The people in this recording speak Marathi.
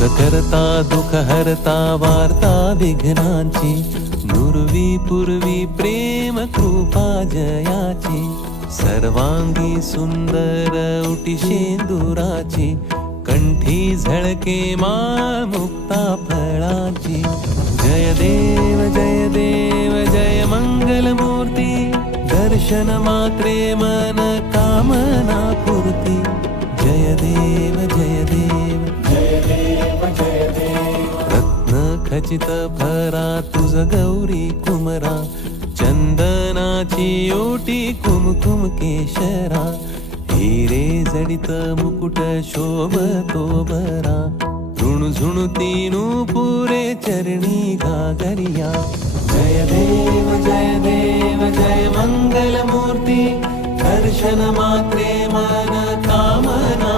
करता दुःख हरता वार्ता विघ्नांची, नुरवी पूर्वी प्रेम कृपा जयाची, सर्वांगी सुंदर उटी शेंदुराची, कंठी झळके माळ मुक्ता फळाची. जय देव जय देव जय मंगल मूर्ती, दर्शन मात्रे मन कामना पूर्ती. जय देव जय देव जय देव जय देव. रत्न खचित भरा तुझ गौरी कुमरा, चंदनाची ओटी कुमकुम केशरा, हिरे जडित मुकुट शोभतो बरा, झुणझुणती नूपुरे चरणी घागरिया. जय देव जय देव जय मंगल मूर्ती, दर्शन मात्रे मन कामना